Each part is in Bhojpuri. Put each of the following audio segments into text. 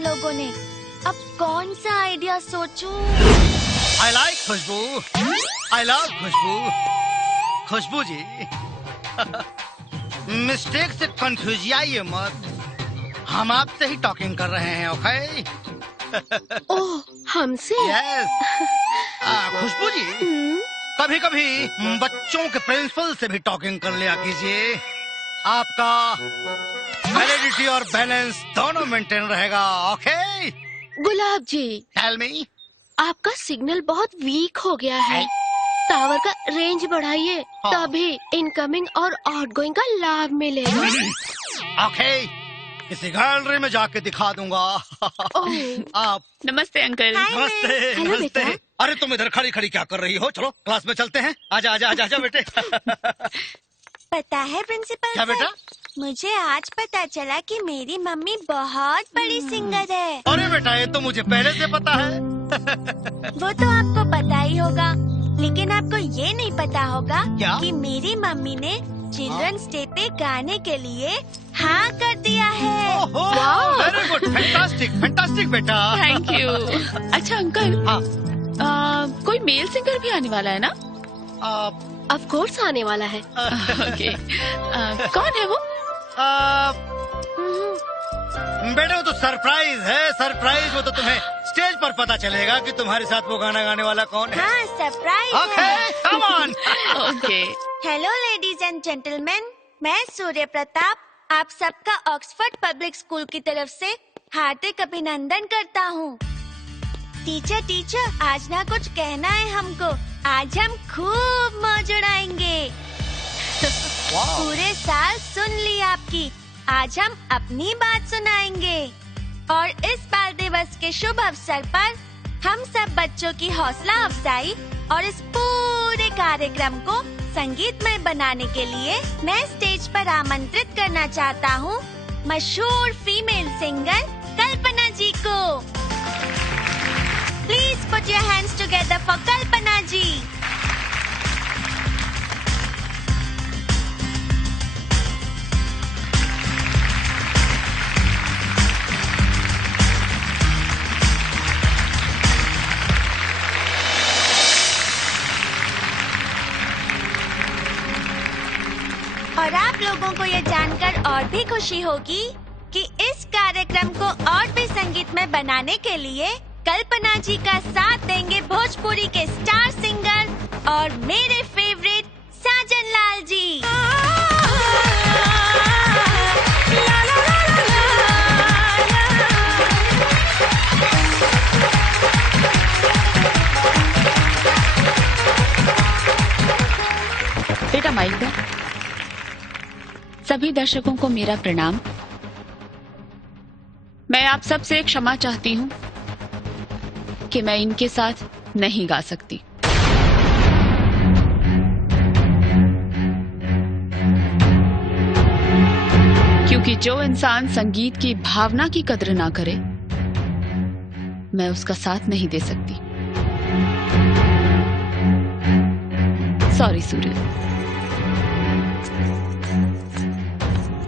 इन लोगों ने। अब कौन सा आइडिया सोचूं? I like Khushboo, I love खुशबू। खुशबू जी, मिस्टेक से कंफ्यूज आइए मत, हम आपसे ही टॉकिंग कर रहे हैं, ओके? ओह, हमसे? यस। खुशबू जी, कभी कभी बच्चों के प्रिंसिपल से भी टॉकिंग कर लिया कीजिए, आपका वैलिडिटी और बैलेंस दोनों मेंटेन रहेगा, ओके? गुलाब जी, टेल मी। आपका सिग्नल बहुत वीक हो गया है, टावर का रेंज बढ़ाइए, तभी इनकमिंग और आउटगोइंग का लाभ मिलेगा। ओके, किसी गैलरी में जाके दिखा दूंगा। आप। नमस्ते अंकल। नमस्ते। हेलो नमस्ते। बेटा। अरे तुम इधर खड़ी खड़ी क्या कर रही हो? चलो क्लास में चलते हैं। आजा आजा आजा आजा बेटे। पता है प्रिंसिपल क्या बेटा? मुझे आज पता चला कि मेरी मम्मी बहुत बड़ी सिंगर है। अरे बेटा, ये तो मुझे पहले से पता है। वो तो आपको पता ही होगा, लेकिन आपको ये नहीं पता होगा क्या? कि मेरी मम्मी ने चिल्ड्रंस डे पे गाने के लिए हाँ कर दिया है। वेरी गुड, फैंटास्टिक फैंटास्टिक बेटा। Thank you. अच्छा अंकल, हाँ। कोई मेल सिंगर भी आने वाला है ना? ऑफ कोर्स आने वाला है। ओके। कौन है वो? बेटे वो तो सरप्राइज है, सरप्राइज। वो तो तुम्हें स्टेज पर पता चलेगा कि तुम्हारे साथ वो गाना गाने वाला कौन है। हाँ, सरप्राइज ओके, है। Come on. Okay. Hello ladies and gentleman, मैं सूर्य प्रताप आप सबका ऑक्सफोर्ड पब्लिक स्कूल की तरफ से हार्दिक अभिनंदन करता हूँ। टीचर आज ना कुछ कहना है हमको। आज हम खूब मौज उड़ाएंगे। पूरे साल सुन ली आपकी, आज हम अपनी बात सुनाएंगे। और इस बाल दिवस के शुभ अवसर पर हम सब बच्चों की हौसला अफजाई और इस पूरे कार्यक्रम को संगीतमय बनाने के लिए मैं स्टेज पर आमंत्रित करना चाहता हूँ मशहूर फीमेल सिंगर कल्पना जी को। प्लीज पुट योर हैंड्स टुगेदर फॉर कल्पना जी। और आप लोगों को ये जानकर और भी खुशी होगी कि इस कार्यक्रम को और भी संगीतमय बनाने के लिए कल्पना जी का साथ देंगे भोजपुरी के स्टार सिंगर और मेरे फेवरेट साजन लाल जी। बेटा माइक दो। सभी दर्शकों को मेरा प्रणाम। मैं आप सब से क्षमा चाहती हूँ कि मैं इनके साथ नहीं गा सकती। क्योंकि जो इंसान संगीत की भावना की कद्र ना करे, मैं उसका साथ नहीं दे सकती। सॉरी सूर्य।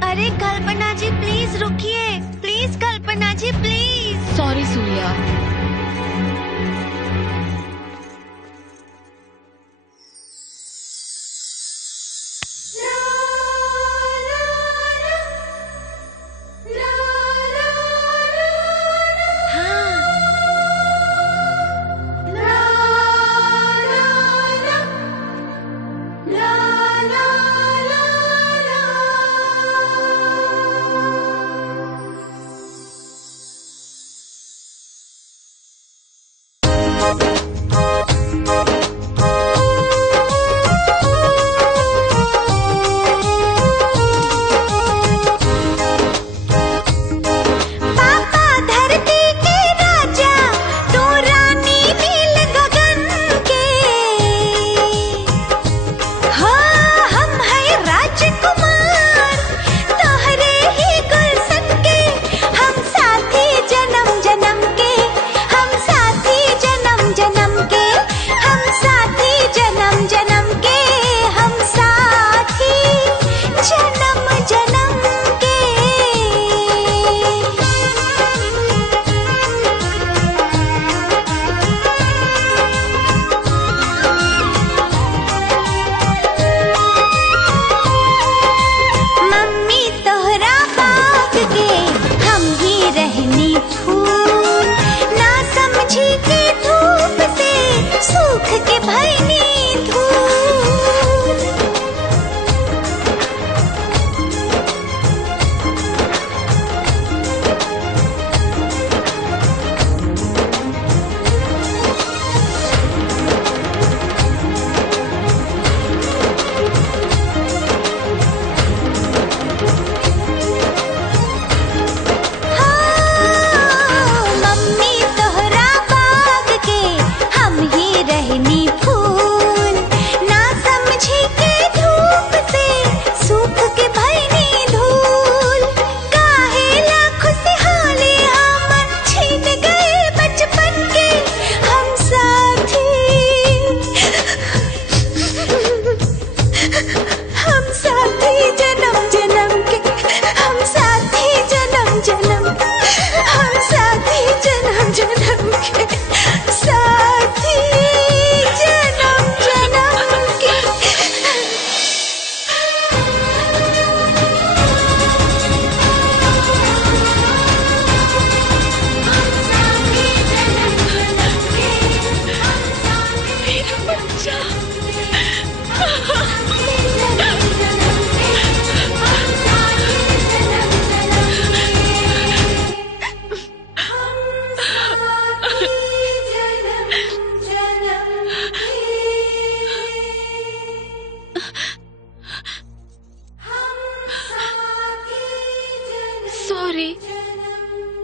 अरे कल्पना जी प्लीज रुकिए, प्लीज कल्पना जी प्लीज। सॉरी सूर्या।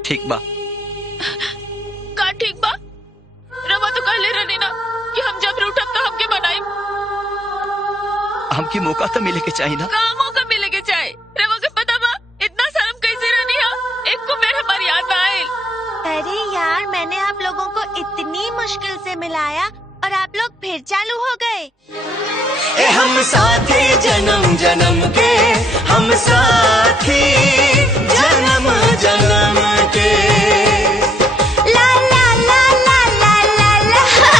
ठीक बा। का ठीक बा? रवा तो कहले रहनी ना कि हम जब रूठब तो हमके बनाई। हमके मौका तो मिले के चाहिए ना। का मौका मिले के चाहे? रवा के पता बा इतना शर्म कैसे रहनी है? एक को मेरे हमारी याद ना आए। अरे यार, मैंने आप लोगों को इतनी मुश्किल से मिलाया और आप लोग फिर चालू हो गए। हम साथी जन्म जन्म के, हम साथ